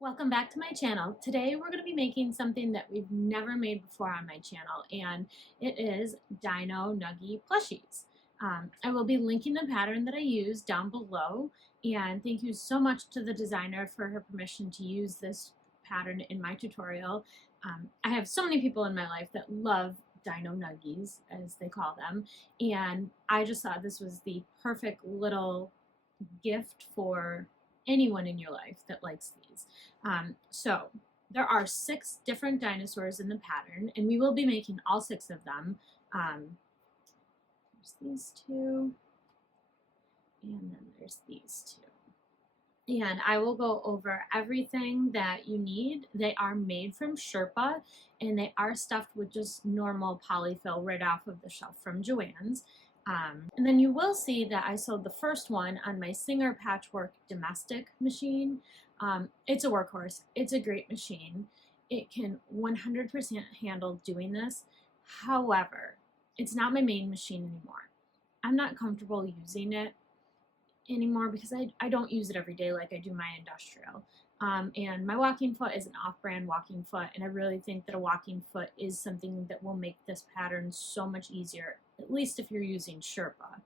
Welcome back to my channel. Today we're going to be making something that we've never made before on my channel, and it is Dino Nuggie plushies. I will be linking the pattern that I use down below, and thank you so much to the designer for her permission to use this pattern in my tutorial. I have so many people in my life that love Dino Nuggies, as they call them, and I just thought this was the perfect little gift for anyone in your life that likes these. So there are 6 different dinosaurs in the pattern, and we will be making all 6 of them. There's these 2, and then there's these 2. And I will go over everything that you need. They are made from Sherpa, and they are stuffed with just normal polyfill right off of the shelf from Joann's. And then you will see that I sewed the first one on my Singer Patchwork domestic machine. It's a workhorse. It's a great machine. It can 100% handle doing this. However, it's not my main machine anymore. I'm not comfortable using it anymore because I don't use it every day like I do my industrial. And my walking foot is an off-brand walking foot, and I really think that a walking foot is something that will make this pattern so much easier, at least if you're using Sherpa.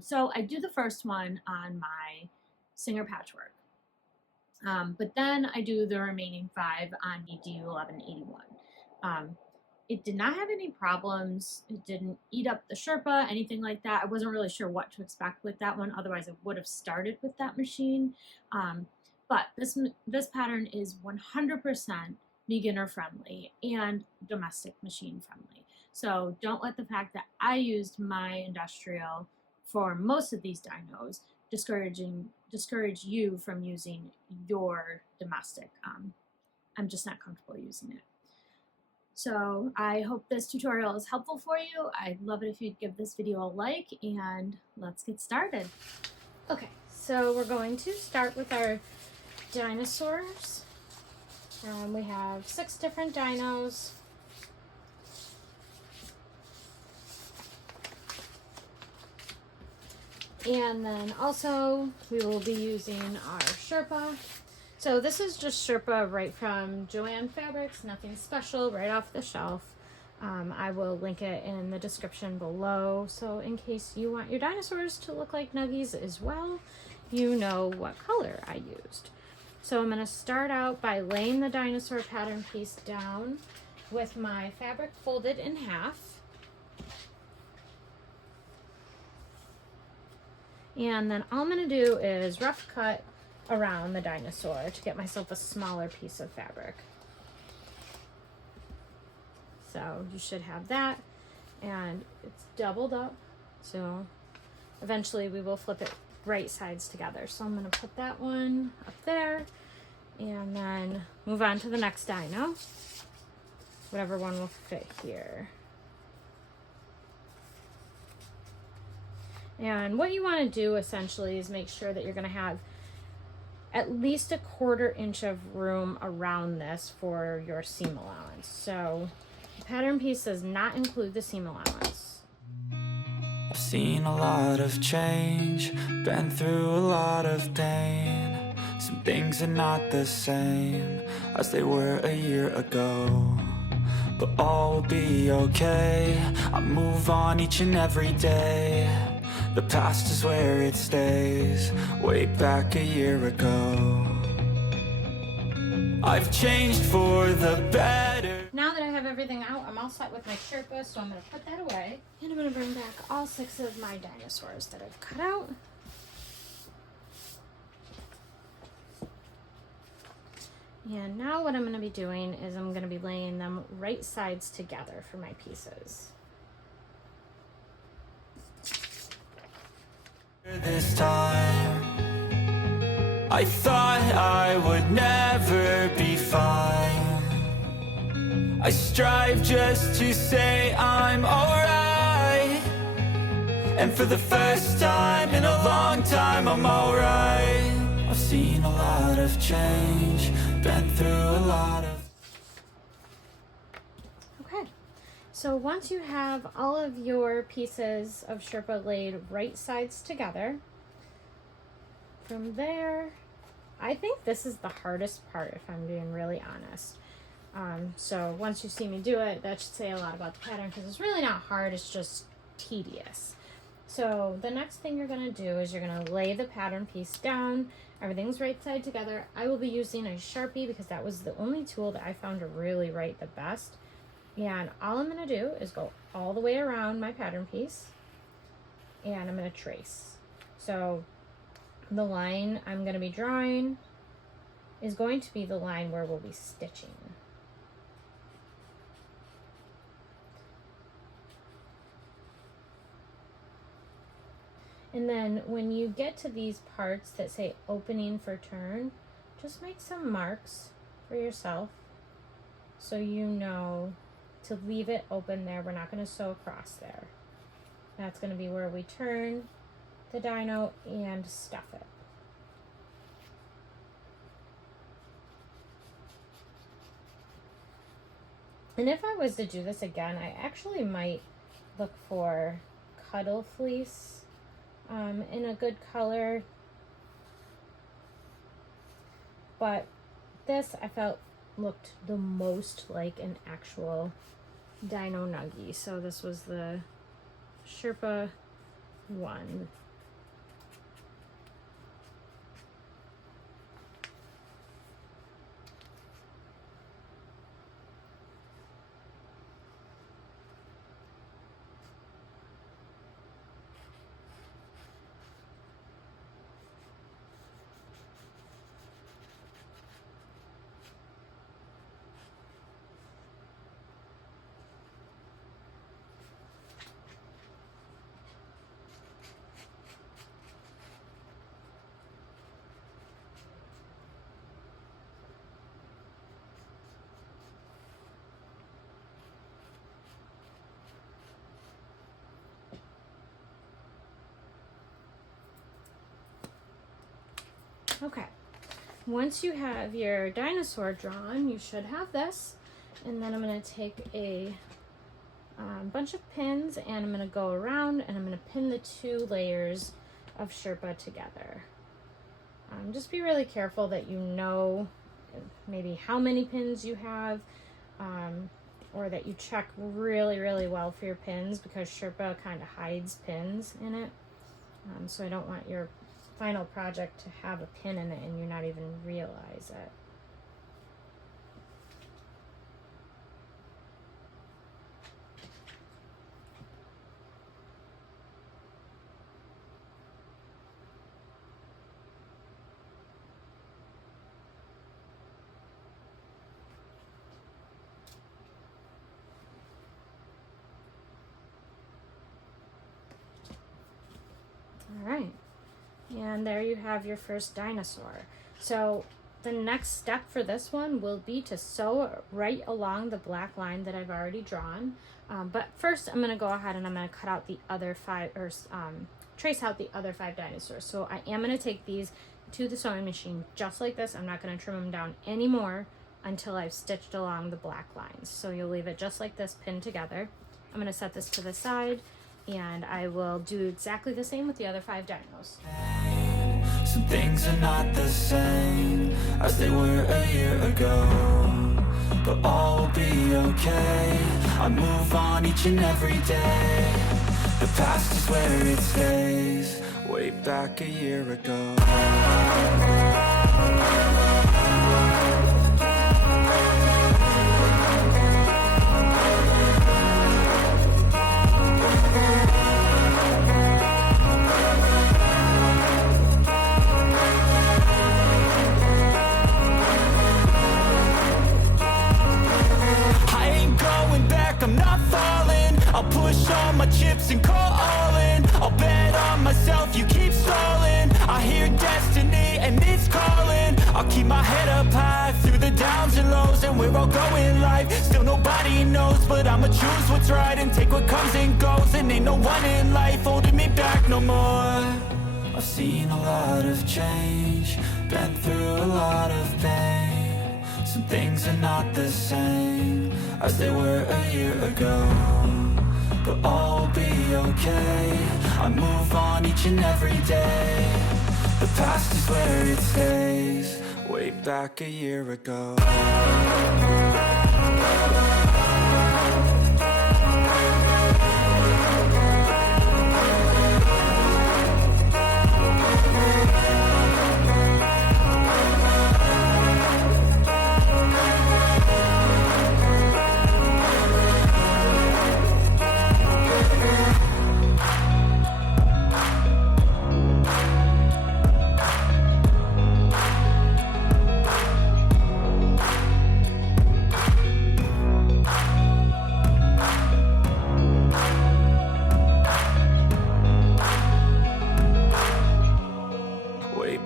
So I do the first one on my Singer Patchwork, but then I do the remaining 5 on the D1181. It did not have any problems. It didn't eat up the Sherpa, anything like that. I wasn't really sure what to expect with that one. Otherwise, I would have started with that machine. But this pattern is 100% beginner friendly and domestic machine friendly. So don't let the fact that I used my industrial for most of these dinos discourage you from using your domestic. I'm just not comfortable using it. So I hope this tutorial is helpful for you. I'd love it if you'd give this video a like, and let's get started. Okay, so we're going to start with our dinosaurs. We have 6 different dinos. And then also we will be using our Sherpa. So this is just Sherpa right from Joann Fabrics, nothing special, right off the shelf. I will link it in the description below, so in case you want your dinosaurs to look like Nuggies as well, you know what color I used. So I'm going to start out by laying the dinosaur pattern piece down with my fabric folded in half. And then all I'm going to do is rough cut around the dinosaur to get myself a smaller piece of fabric. So you should have that, and it's doubled up, so eventually we will flip it right sides together. So I'm going to put that one up there and then move on to the next dino, whatever one will fit here. And what you want to do essentially is make sure that you're going to have at least a 1/4 inch of room around this for your seam allowance. So the pattern piece does not include the seam allowance. I've seen a lot of change, been through a lot of pain. Some things are not the same as they were a year ago, but all will be okay. I move on each and every day. The past is where it stays, way back a year ago. I've changed for the better. Now that I have everything out, I'm all set with my Sherpa, so I'm going to put that away. And I'm going to bring back all 6 of my dinosaurs that I've cut out. And now what I'm going to be doing is I'm going to be laying them right sides together for my pieces. This time I thought I would never be fine. I strive just to say I'm alright, and for the first time in a long time I'm alright. I've seen a lot of change, been through a lot of... Okay, so once you have all of your pieces of Sherpa laid right sides together, from there I think this is the hardest part, if I'm being really honest. So once you see me do it, that should say a lot about the pattern, because it's really not hard, it's just tedious. So the next thing you're going to do is you're going to lay the pattern piece down. Everything's right side together. I will be using a Sharpie because that was the only tool that I found to really write the best. And all I'm going to do is go all the way around my pattern piece, and I'm going to trace. So the line I'm going to be drawing is going to be the line where we'll be stitching. And then when you get to these parts that say opening for turn, just make some marks for yourself so you know to leave it open there. We're not going to sew across there. That's going to be where we turn the dino and stuff it. And if I was to do this again, I actually might look for cuddle fleece in a good color, but this I felt looked the most like an actual dino nuggie. So this was the Sherpa one. Okay, once you have your dinosaur drawn, you should have this. And then I'm going to take a bunch of pins, and I'm going to go around and I'm going to pin the two layers of Sherpa together. Just be really careful that you know maybe how many pins you have, or that you check really well for your pins, because Sherpa kind of hides pins in it. So I don't want your final project to have a pin in it and you not even realize it. All right. And there you have your first dinosaur. So the next step for this one will be to sew right along the black line that I've already drawn. But first I'm going to go ahead and I'm going to cut out the other five, or trace out the other 5 dinosaurs. So I am going to take these to the sewing machine just like this. I'm not going to trim them down anymore until I've stitched along the black lines. So you'll leave it just like this, pinned together. I'm going to set this to the side, and I will do exactly the same with the other 5 dinos. Some things are not the same as they were a year ago, but all will be okay. I move on each and every day. The past is where it stays, way back a year ago. I'm not falling, I'll push all my chips and call all in. I'll bet on myself, you keep stalling. I hear destiny and it's calling. I'll keep my head up high through the downs and lows, and we're all going live. Still nobody knows, but I'ma choose what's right and take what comes and goes. And ain't no one in life holding me back no more. I've seen a lot of change, been through a lot of pain. Some things are not the same as they were a year ago, but all will be okay. I move on each and every day. The past is where it stays. Way back a year ago.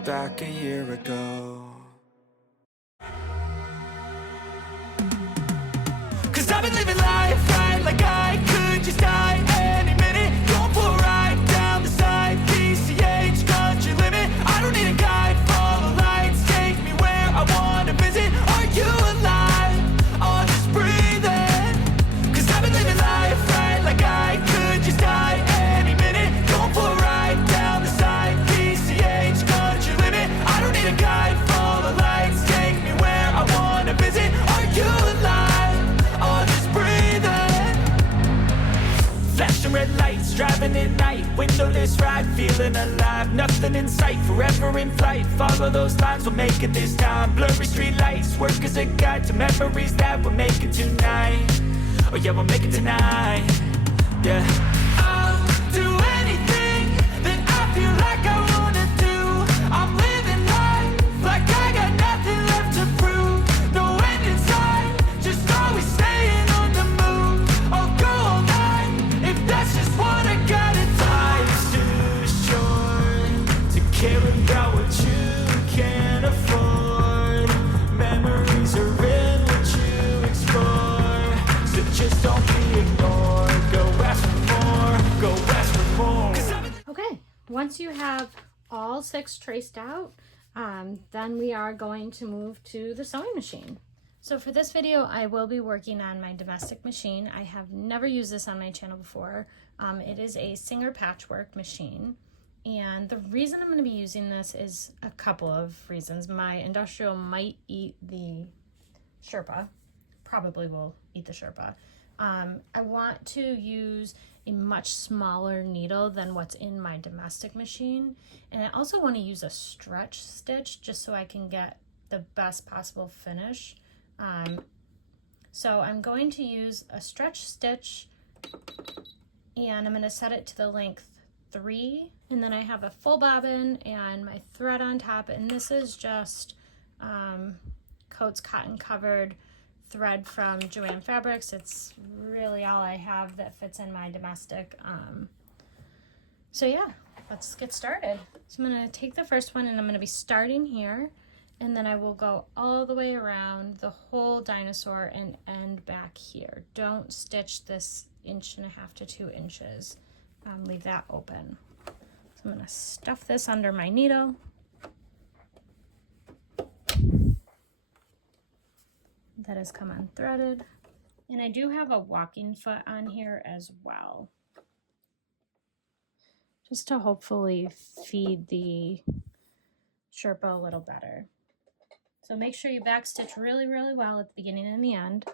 Back a year ago. 'Cause I've been living life right like I could just die any minute. Going for a ride down the side, PCH country limit. I don't need a guide, follow lights, take me where I wanna visit. Are you alive? Or just breathing? 'Cause I've been living life right like I could just die any minute. Going for a ride down the side, PCH country limit. I don't need a guide, follow lights, take me where I wanna visit. Are you alive? Or just breathing? Flashing red lights, driving at night, windowless ride, feeling alive. Nothing in sight, forever in flight. Follow those lines, we'll make it this time. Blurry street lights, work as a guide to memories that we're making tonight. Oh yeah, we'll make it tonight. Yeah. I'll do anything that I feel like I wanna do. I'm living life like I got nothing left to prove. No end in sight, just always staying on the move. I'll go all night if that's just what I gotta do. Life's too short to care about what you can't afford. Memories are in what you explore, so just don't be ignored. Go ask for more, go ask for more. Okay, once you have all 6 traced out, then we are going to move to the sewing machine. So for this video, I will be working on my domestic machine. I have never used this on my channel before. It is a Singer patchwork machine. And the reason I'm going to be using this is a couple of reasons. My industrial might eat the Sherpa, probably will eat the Sherpa. I want to use a much smaller needle than what's in my domestic machine. And I also want to use a stretch stitch just so I can get the best possible finish. So I'm going to use a stretch stitch, and I'm going to set it to the length 3, and then I have a full bobbin and my thread on top, and this is just Coats cotton covered thread from Joann Fabrics. It's really all I have that fits in my domestic. So yeah, let's get started. So I'm going to take the first one, and I'm going to be starting here, and then I will go all the way around the whole dinosaur and end back here. Don't stitch this 1.5 to 2 inches. Leave that open. So I'm going to stuff this under my needle. That has come unthreaded. And I do have a walking foot on here as well, just to hopefully feed the Sherpa a little better. So make sure you backstitch really, really well at the beginning and the end.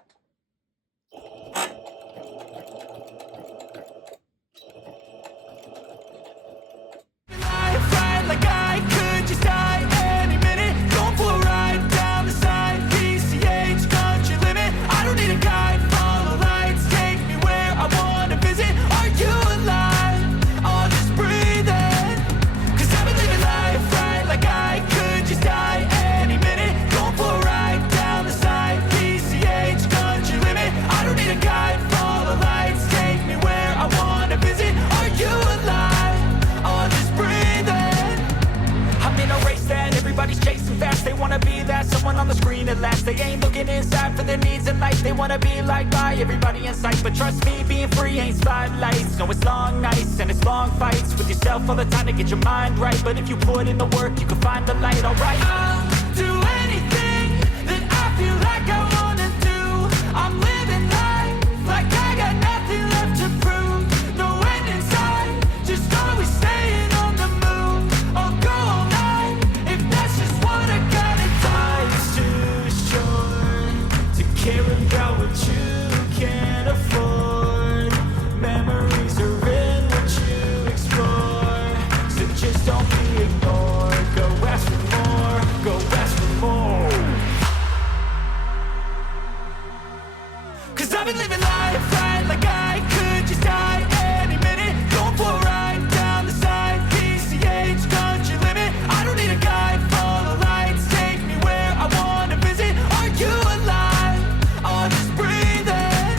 Like I could just die any minute. Going for a ride down the side, PCH country limit. I don't need a guide, follow lights, take me where I wanna visit. Are you alive? Or just breathing? 'Cause I've been living life right like I could just die any minute. Going for a ride down the side, PCH country limit. I don't need a guide, follow lights, take me where I wanna visit. Are you alive? Or just breathing? I'm in a race that everybody's chasing fast. They wanna be that someone on the screen at last. They ain't looking inside for their needs in life. They wanna be liked by everybody in sight. But trust me, being free ain't spotlights. No, it's long nights and it's long fights with yourself all the time to get your mind right. But if you put in the work, you can find the light, alright? I'll do anything that I feel like I wanna do. I'm living life like I got nothing left to prove. No end in sight, just always staying on the move. I'll go all night what you can't afford. Memories are in what you explore. So just don't be ignored. Go ask for more, go ask for more. 'Cause I've been living life right like I could just die any minute. Going for a ride down the side, PCH country limit. I don't need a guide, follow lights, take me where I wanna visit. Are you alive? Or just breathing?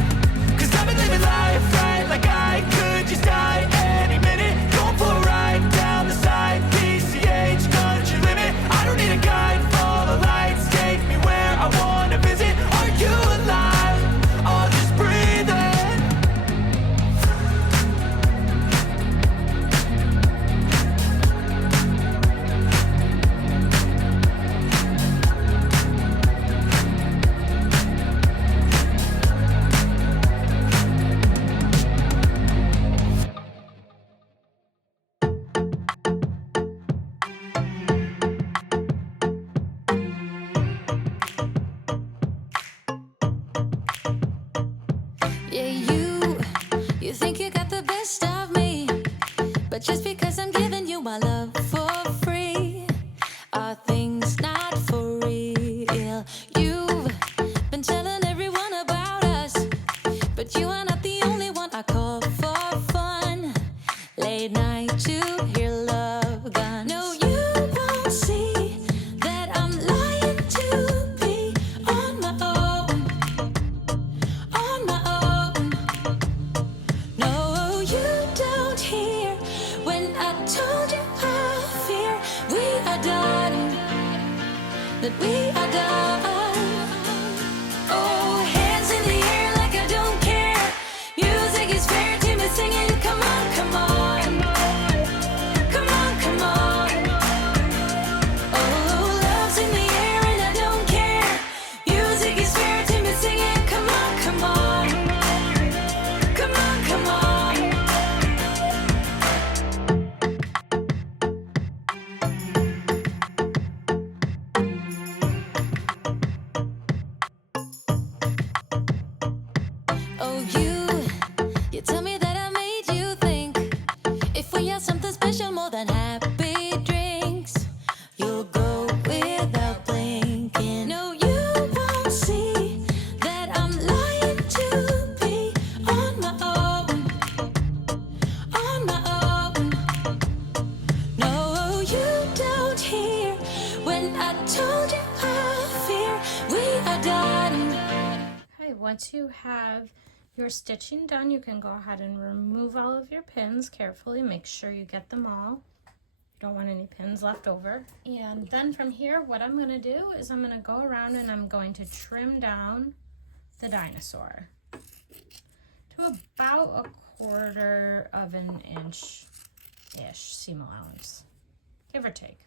'Cause I've been living life right like I could just die any minute. Going for a ride down the side, PCH country limit. I don't need a guide, follow lights, take me where I wanna visit. Are you alive? Or just breathing? Yeah, you think you got the best of me, but just because I'm giving you my love for free, are things not for real? You've been telling everyone about us, but you are not the only one I call for fun. Late night to hear love gun. No, you won't see that I'm lying to be on my own. On my own. No, you don't hear when I told you I fear we are done. That we are done. Oh, hands in the air like I don't care. Music is fair to me singing. Come on, come on. Come on, come on. Oh, love's in the air and I don't care. Music is fair to me singing. Come on, come on. Come on, come on. Oh, you tell me that I made you think. If we have something special more than happy drinks, you'll go without blinking. No, you won't see that I'm lying to be on my own. On my own. No, you don't hear when I told you I fear we are done. Okay, once you have your stitching done, you can go ahead and remove all of your pins carefully. Make sure you get them all. You don't want any pins left over. And then from here, what I'm going to do is I'm going to go around and I'm going to trim down the dinosaur to about 1/4 of an inch-ish seam allowance, give or take.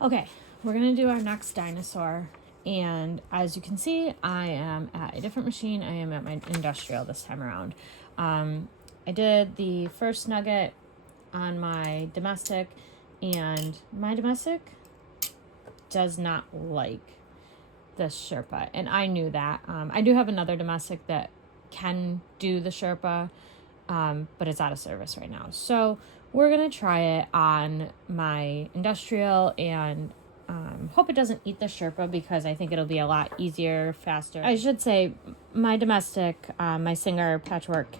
Okay, we're going to do our next dinosaur. And as you can see, I am at a different machine. I am at my industrial this time around. I did the first nugget on my domestic, and my domestic does not like the Sherpa. And I knew that. I do have another domestic that can do the Sherpa, but it's out of service right now. So we're going to try it on my industrial and hope it doesn't eat the Sherpa, because I think it'll be a lot easier, faster. I should say my domestic, my Singer patchwork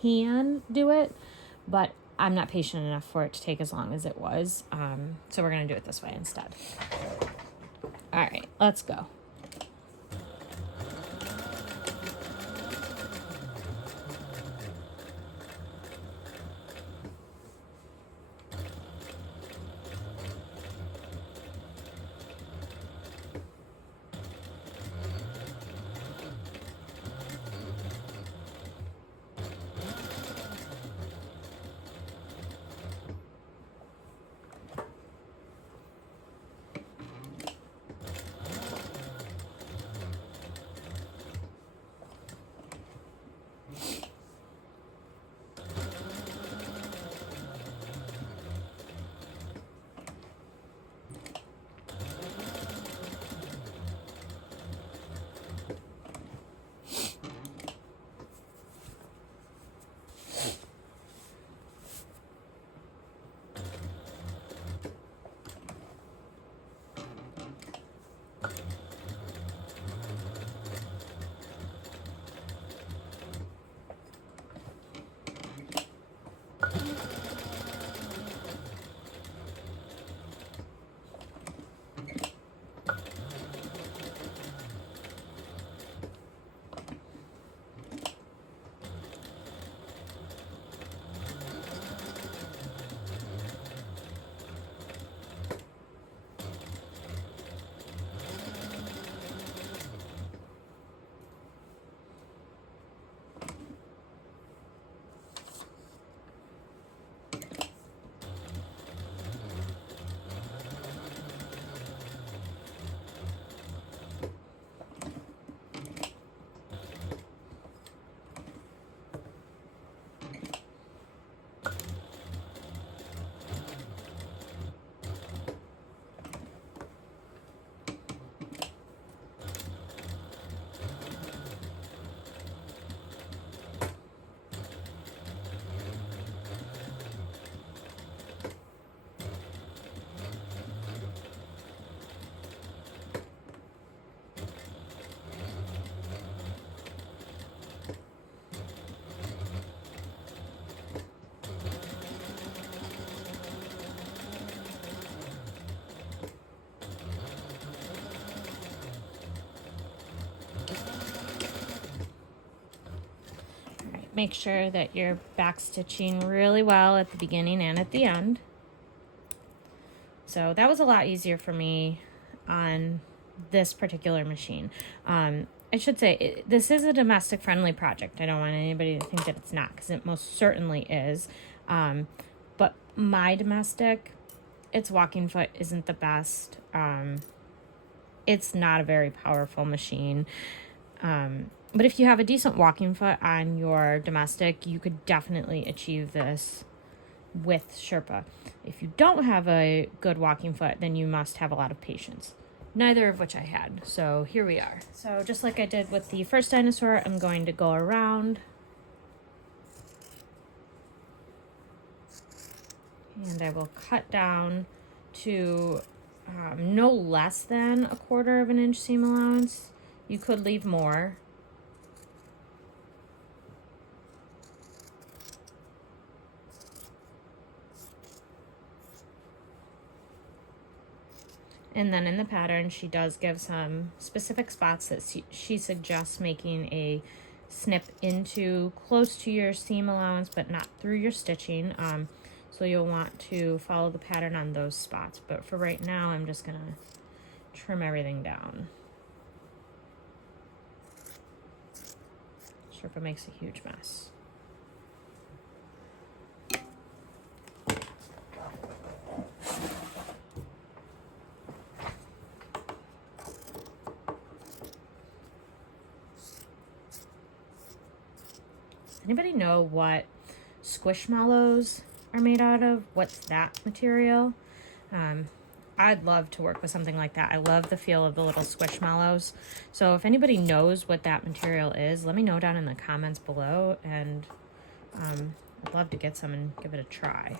can do it, but I'm not patient enough for it to take as long as it was. So we're going to do it this way instead. All right, let's go. make sure that you're back stitching really well at the beginning and at the end. So that was a lot easier for me on this particular machine. I should say, this is a domestic friendly project. I don't want anybody to think that it's not, because it most certainly is. But my domestic, its walking foot isn't the best. It's not a very powerful machine. But if you have a decent walking foot on your domestic, you could definitely achieve this with Sherpa. If you don't have a good walking foot, then you must have a lot of patience. Neither of which I had. So here we are. So just like I did with the first dinosaur, I'm going to go around. And I will cut down to no less than 1/4 of an inch seam allowance. You could leave more. And then in the pattern, she does give some specific spots that she suggests making a snip into close to your seam allowance, but not through your stitching. So you'll want to follow the pattern on those spots. But for right now, I'm just gonna trim everything down. Sherpa makes a huge mess. Anybody know what squishmallows are made out of? What's that material? I'd love to work with something like that. I love the feel of the little squishmallows. So if anybody knows what that material is, let me know down in the comments below, and I'd love to get some and give it a try.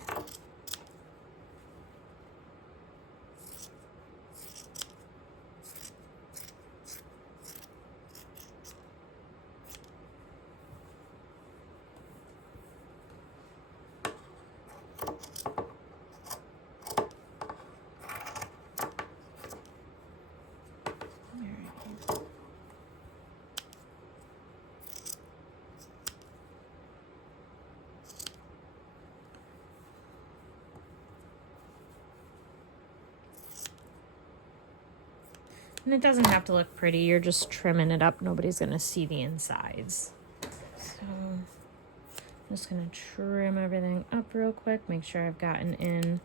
And it doesn't have to look pretty. You're just trimming it up. Nobody's going to see the insides. So I'm just going to trim everything up real quick. Make sure I've gotten in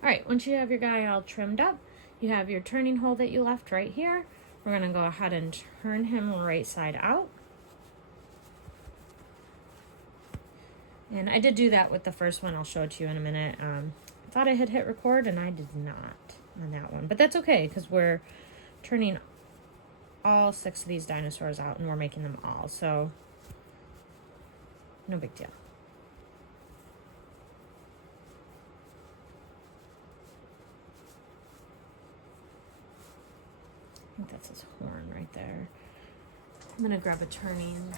Alright, once you have your guy all trimmed up, you have your turning hole that you left right here. We're going to go ahead and turn him right side out. And I did do that with the first one. I'll show it to you in a minute. I thought I had hit record and I did not on that one. But that's okay, because we're turning all 6 of these dinosaurs out and we're making them all. So, no big deal. I think that's his horn right there. I'm gonna grab a turning.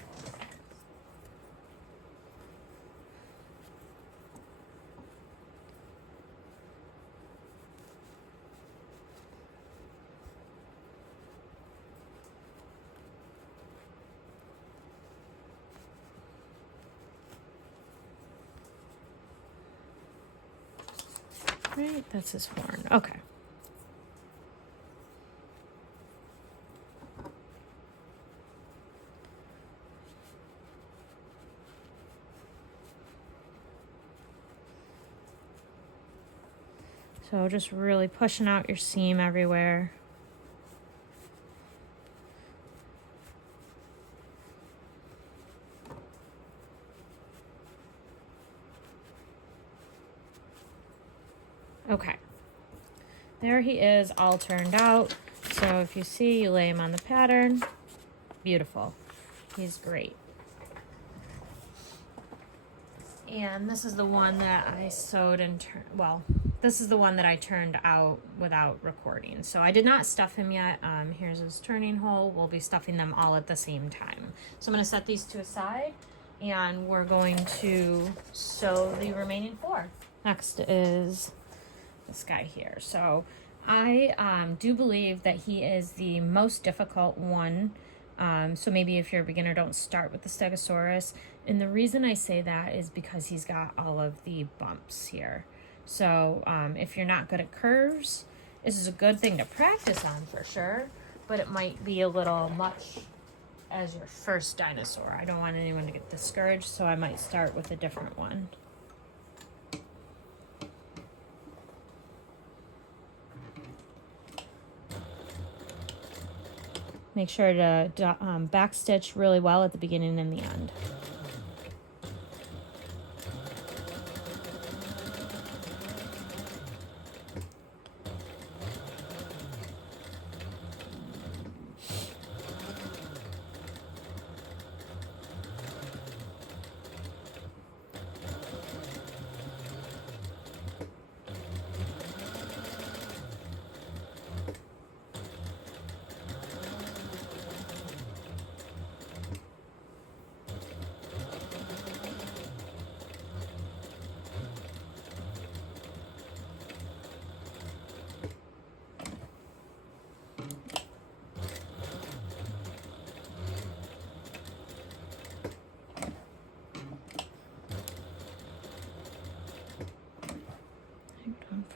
Right, that's his horn. Okay. So just really pushing out your seam everywhere. Okay, there he is all turned out. So if you see, you lay him on the pattern. beautiful. He's great. And this is the one that I sewed and this is the one that I turned out without recording. So I did not stuff him yet. Here's his turning hole. We'll be stuffing them all at the same time. So I'm going to set these two aside, and we're going to sew the remaining 4. Next is this guy here. So I do believe that he is the most difficult one. So maybe if you're a beginner, don't start with the Stegosaurus. And the reason I say that is because he's got all of the bumps here. So if you're not good at curves, this is a good thing to practice on for sure, but it might be a little much as your first dinosaur. I don't want anyone to get discouraged, so I might start with a different one. Make sure to backstitch really well at the beginning and the end.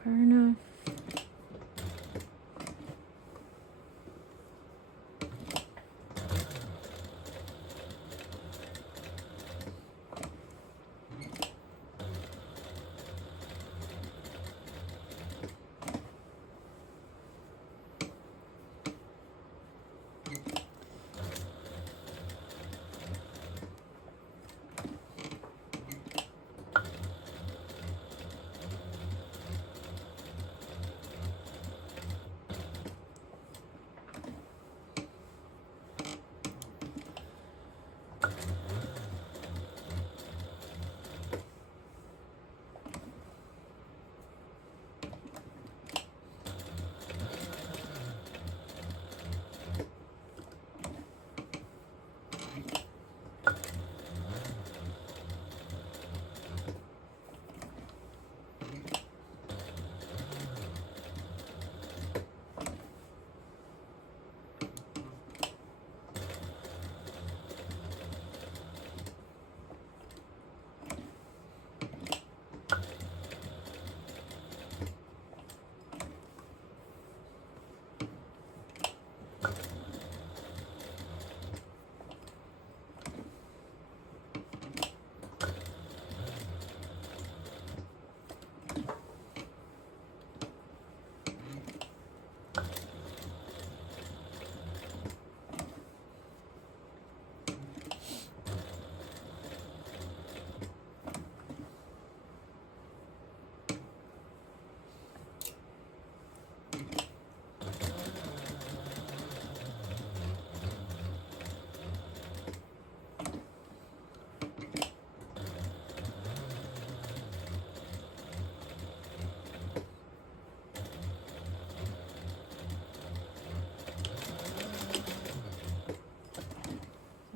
Far enough.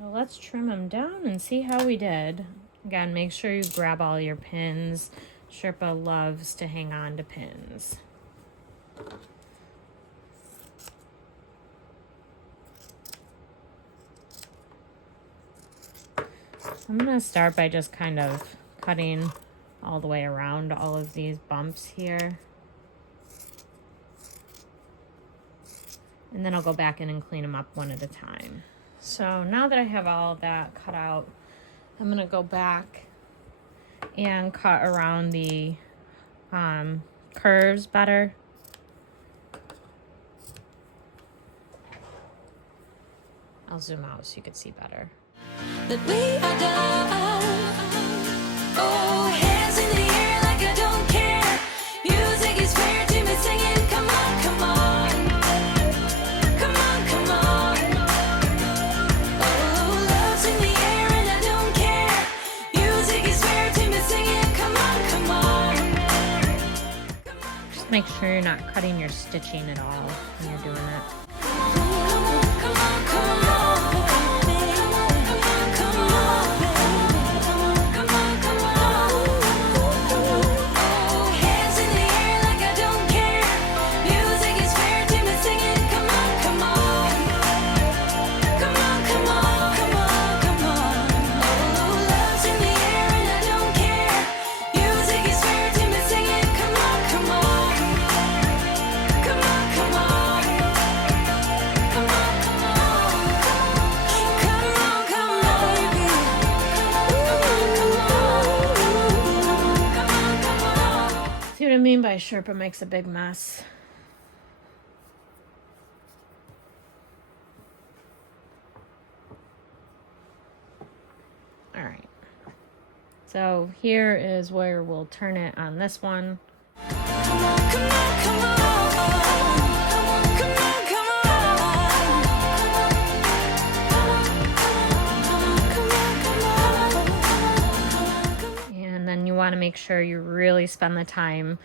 So let's trim them down and see how we did. Again, make sure you grab all your pins. Sherpa loves to hang on to pins. I'm going to start by just kind of cutting all the way around all of these bumps here. And then I'll go back in and clean them up one at a time. So now that I have all of that cut out, I'm going to go back and cut around the curves better. I'll zoom out so you can see better. That we are done. Oh, hands in the air like I don't care. Music is fair to me singing. Come on, come on. Come on, come on. make sure you're not cutting your stitching at all when you're doing it. See what I mean by Sherpa makes a big mess. All right. So here is where we'll turn it on this one. And then you want to make sure you really spend the time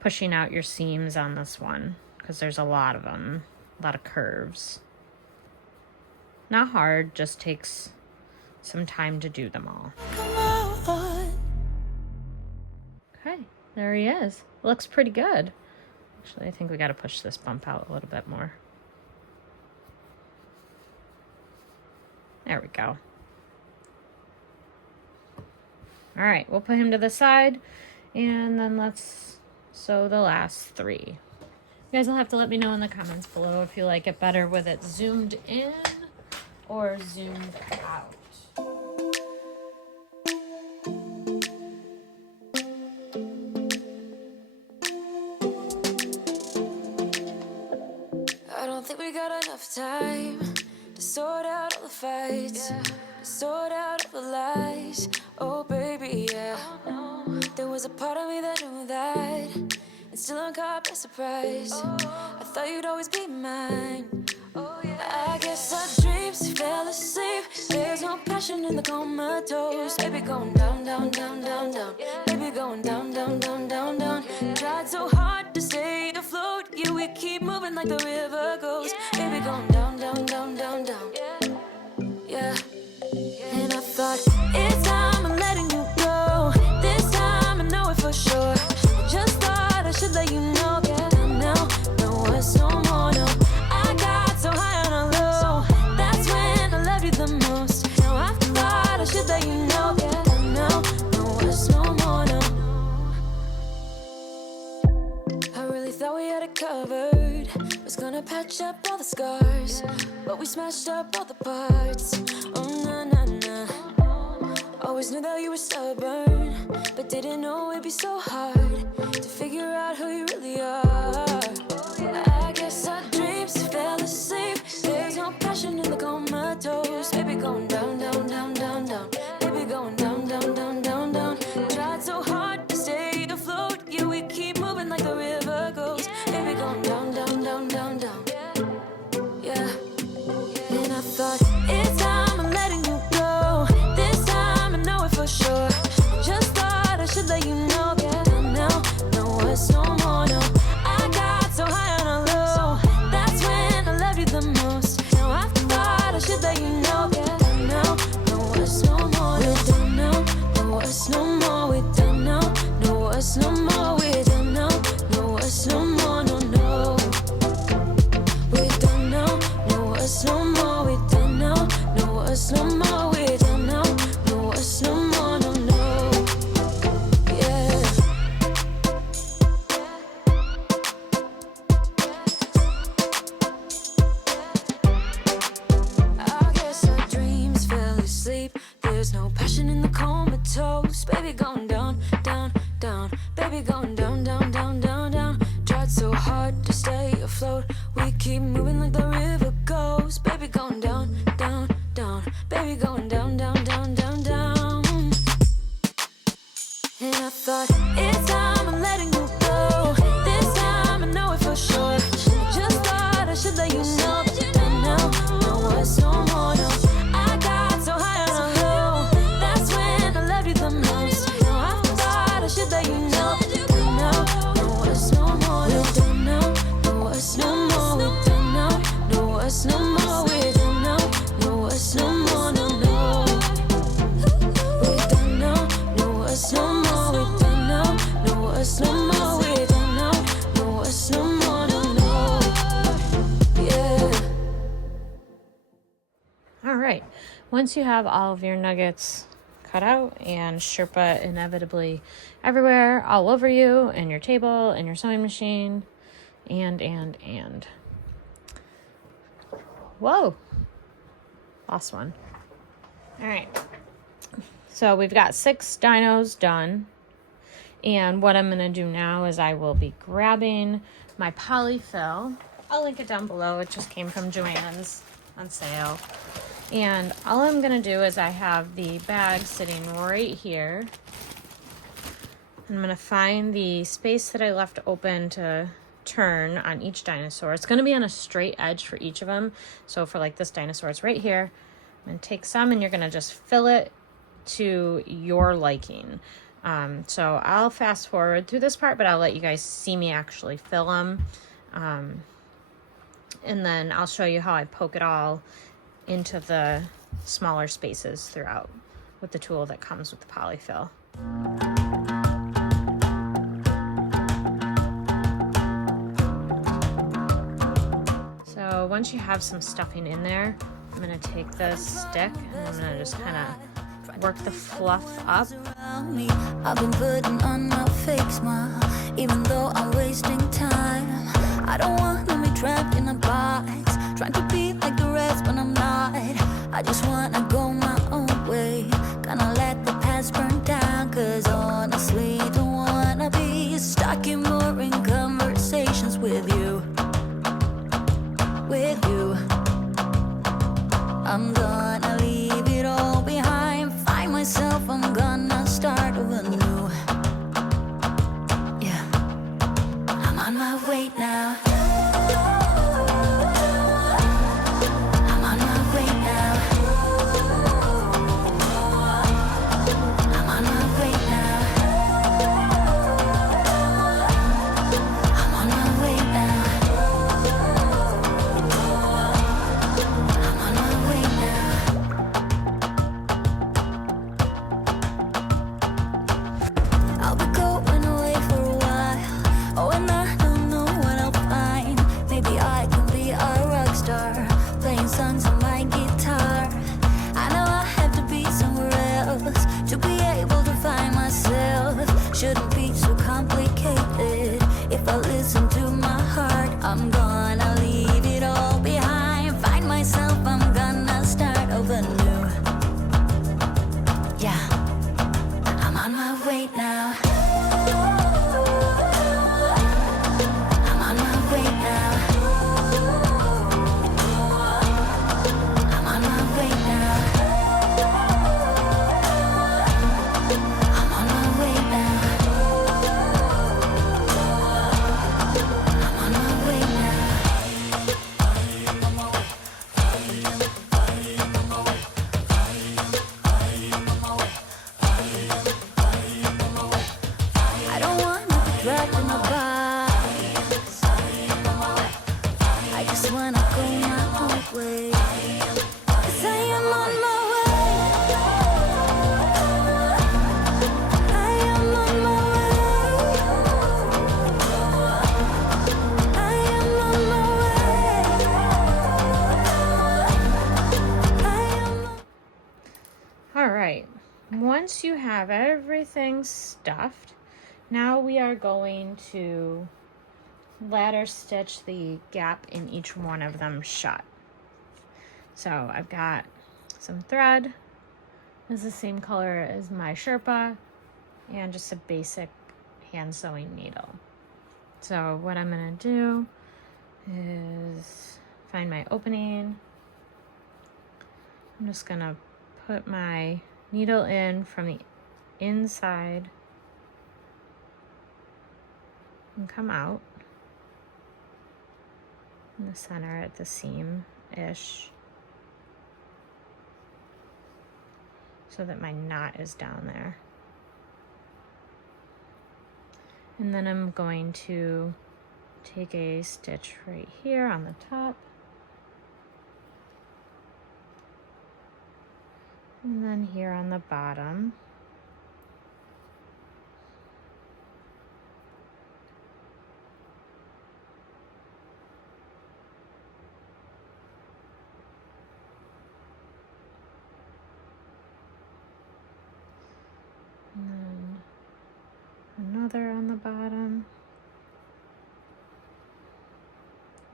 pushing out your seams on this one, because there's a lot of them, a lot of curves. Not hard, just takes some time to do them all. Okay, there he is. Looks pretty good. Actually, I think we got to push this bump out a little bit more. There we go. All right, we'll put him to the side, and then let's sew the last 3. You guys will have to let me know in the comments below if you like it better with it zoomed in or zoomed out. I don't think we got enough time to sort out all the fights, to sort out all the lies. Oh baby, yeah. There was a part of me that knew that, and still I'm caught by surprise. I thought you'd always be mine. I guess our dreams fell asleep. There's no passion in the comatose. Baby going down, down, down, down, down. Baby going down, down, down, down, down. Tried so hard to stay afloat. Yeah, we keep moving like the river goes. Baby going down, down, down, down, down. Yeah. And I thought, it's time I'm letting you go. This time I know it for sure. I just thought I should let you know. Now, no words no more, no. I got so high on a low. That's when I loved you the most. Now I thought I should let you know. Now, no words no more, no. I really thought we had it covered. Was gonna patch up all the scars, but we smashed up all the parts. Oh, na, na, na. Always knew that you were stubborn, but didn't know it'd be so hard to figure out who you really are. I guess our dreams fell asleep. There's no passion in the comatose. Baby going down, down, down, down, down. Baby going down, down, down, down, down. Tried so hard to stay afloat. Yeah, we keep moving like the river goes. Baby going down, down, down, down, down. Yeah. And I thought, it's time I'm letting you go. This time I know it for sure. Just thought I should let you know. Now, no words no more, no. I got so high on a low. That's when I loved you the most. Now I thought I should let you know. Now, no words no more, we don't know. No words no more, we don't know. No words no more, we don't know. No words no more, no, no. We don't know. No words no more, we don't know. No words no more, we don't know. No words no more, no, no. Yeah. I guess our dreams fell asleep. There's no passion in the comatose. Baby going down, down, down. Baby going down, down, down, down, down. Tried so hard to stay afloat. We keep moving like the river goes. Baby going down, down, down. Baby going down, down, down, down, down. And I thought, it's time I'm letting you go. This time I know it for sure. Just thought I should let you know. Now, no words no more, no. I got so high on a low. That's when I loved you the most. Now I thought I should let you know. Now, no words no more, no. once you have all of your nuggets cut out and Sherpa inevitably everywhere, all over you, and your table, and your sewing machine, and. Whoa! Lost one. All right. So we've got 6 dinos done. And what I'm going to do now is I will be grabbing my polyfill. I'll link it down below. It just came from Joann's on sale. And all I'm going to do is I have the bag sitting right here. I'm going to find the space that I left open to turn on each dinosaur. It's going to be on a straight edge for each of them. So for like this dinosaur, it's right here. I'm going to take some and you're going to just fill it to your liking. So I'll fast forward through this part, but I'll let you guys see me actually fill them. And then I'll show you how I poke it all into the smaller spaces throughout with the tool that comes with the polyfill. So once you have some stuffing in there, I'm going to take this stick and I'm going to just kind of work the fluff up. I've been putting on my fake smile, even though I'm wasting time. I don't want to be trapped in a box, trying to be like the rest when I'm not. I just want to go my own way, gonna let the past burn down. Cause honestly, don't wanna be stuck in boring conversations with you. With you, I'm gonna leave it all behind, find myself, I'm gonna start over new. Yeah, I'm on my way now. I'm on my way now. I'm on my way now. I'm on my way now. I'm on my way now. I'll be going away for a while. Oh, and I don't know what I'll find. Maybe I can be a rock star, playing songs on my guitar. I know I have to be somewhere else to be able to find myself. Shouldn't be so complicated. If I listen to my heart, I'm gonna leave it all behind, find myself, I'm gonna start over new. Yeah, I'm on my way now. I'm on my way now. I'm on my way now. I'm on my way now. I'm on my way now. I don't wanna be trapped in a box. I just wanna go my own way. 'Cause I am on my way. I am on my way. I am on my way. I am on. All right, once you have everything stuffed, now we are going to ladder stitch the gap in each one of them shut. So I've got some thread, is the same color as my Sherpa, and just a basic hand sewing needle. So what I'm gonna do is find my opening. I'm just gonna put my needle in from the inside and come out in the center at the seam-ish so that my knot is down there. And then I'm going to take a stitch right here on the top. And then here on the bottom. another on the bottom.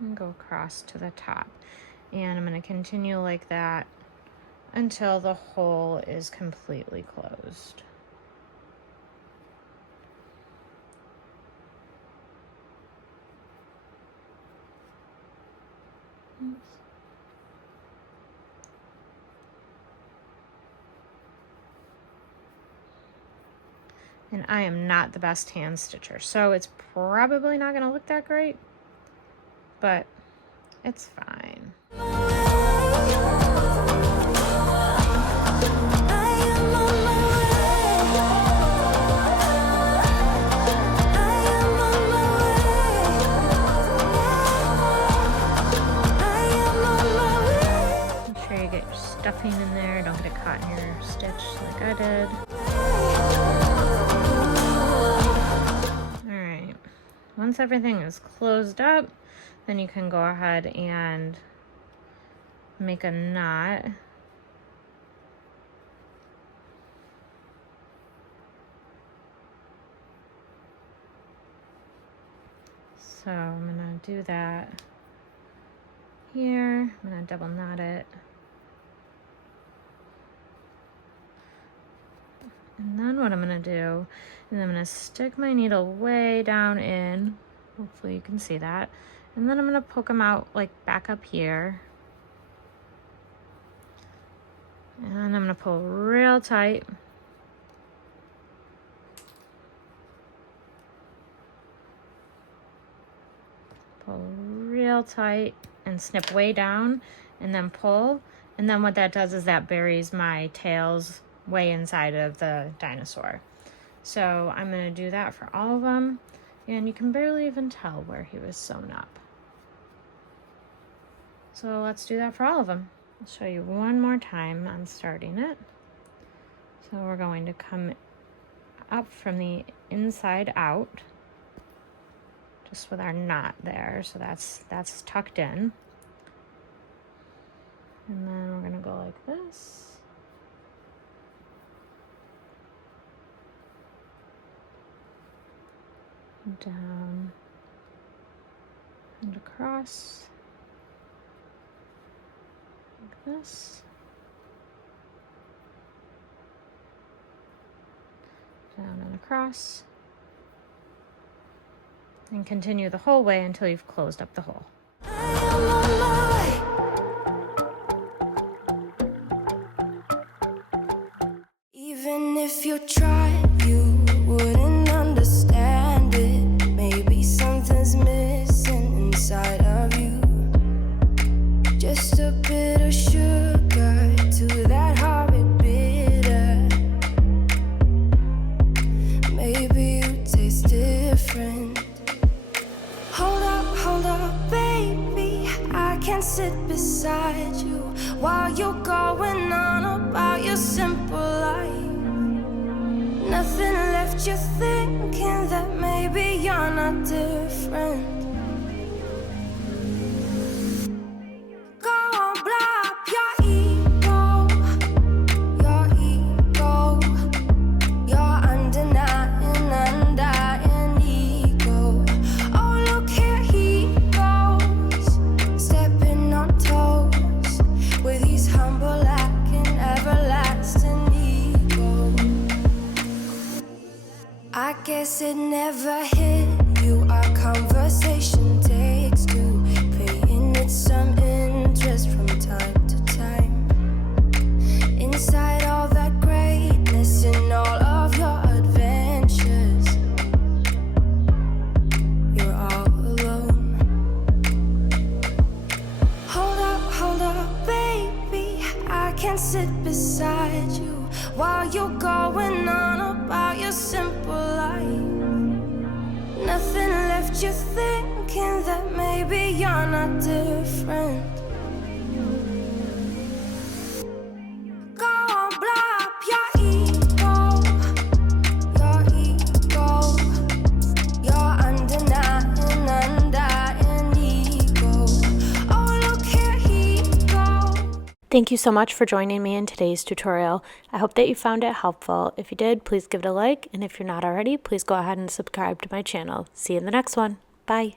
And go across to the top. And I'm going to continue like that until the hole is completely closed. Oops. And I am not the best hand stitcher, so it's probably not going to look that great, but it's fine. Make sure you get your stuffing in there, don't get it caught in your stitch like I did. Once everything is closed up, then you can go ahead and make a knot. So I'm gonna do that here. I'm gonna double knot it. And then what I'm gonna do is I'm gonna stick my needle way down in. Hopefully you can see that. And then I'm gonna poke them out like back up here. And I'm gonna pull real tight. Pull real tight and snip way down and then pull. And then what that does is that buries my tails way inside of the dinosaur. So I'm going to do that for all of them, and you can barely even tell where he was sewn up. So let's do that for all of them. I'll show you one more time on starting it. So we're going to come up from the inside out, just with our knot there. So that's tucked in. And then we're going to go like this. Down and across like this, down and across, and continue the whole way until you've closed up the hole. Even if you tried, you wouldn't understand it. Maybe something's missing inside of you. Just a bit of sugar to that horrid bitter. Maybe you taste different. Hold up, baby. I can sit beside you while you're going on about your simple life. Nothing left you thinking that maybe you're not different. Go on, blow up your ego, your undying ego. Oh, look here he goes, stepping on toes with his humble lack and everlasting ego. I guess it never hit you. Our conversation takes two, paying it some interest from time to time. Inside all that greatness and all of your adventures, you're all alone. Hold up, baby. I can sit beside you while you're going on about your simple life. Nothing left you thinking that maybe you're not different. Go on, blow up your ego, your undying ego. Oh, look here he goes. Thank you so much for joining me in today's tutorial. I hope that you found it helpful. If you did, please give it a like, and if you're not already, please go ahead and subscribe to my channel. See you in the next one. Bye.